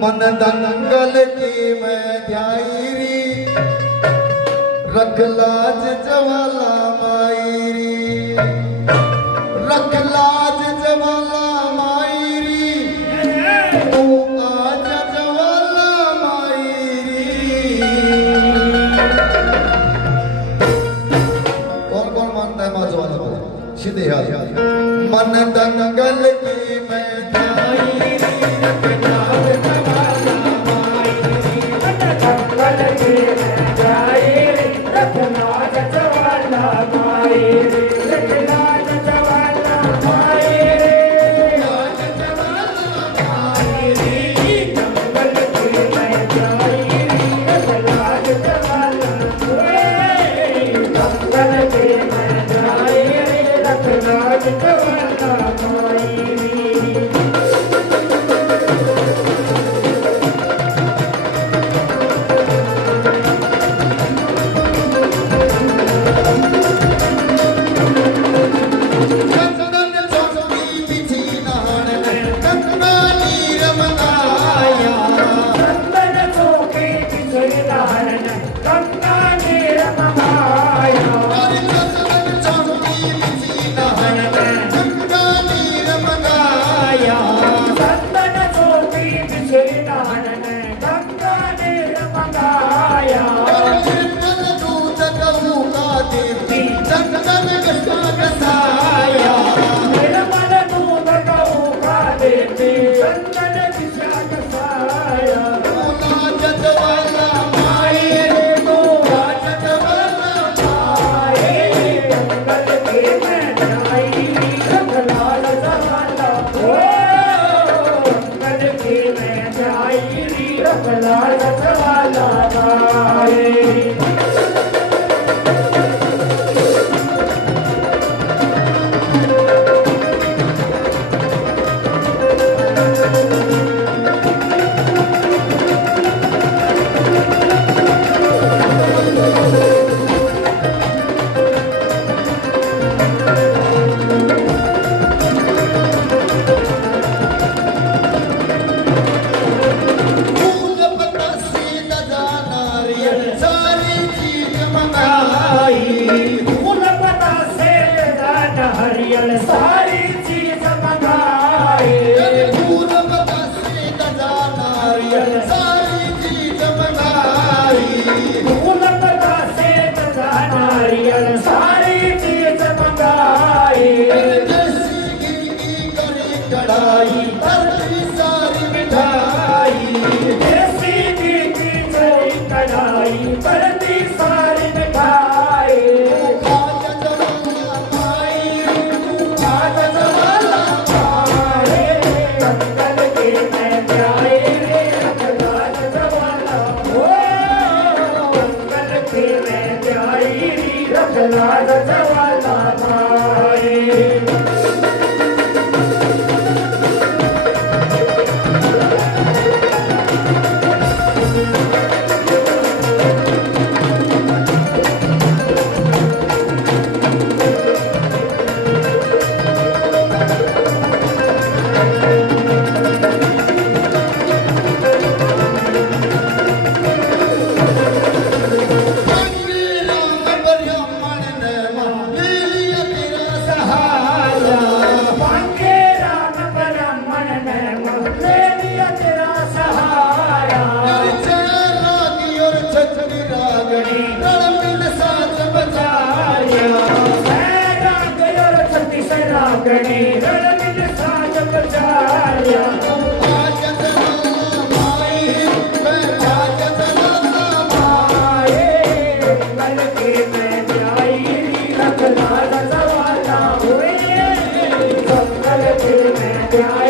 मन दंगल की मैं ध्याईरी रख लाज जवाला माईरी रख लाज जवाला माईरी तू आज जवाला माईरी। कौन कौन मानता है माँ जवाला को सीधे हाथ। मन दंगल की मैं ध्याईरी रख लाज जवाला सारी चीज मंगाई फूल बतासे गजा नारियल सारी चीज मंगाई फूल बतासे गजा नारियल सारी चीज मंगाई देसी घी की कड़ी कढ़ाई बर्फी सारी मिठाई देसी घी की कड़ी कढ़ाई बर्फी सारी मिठाई लाज जवाला माई Yeah.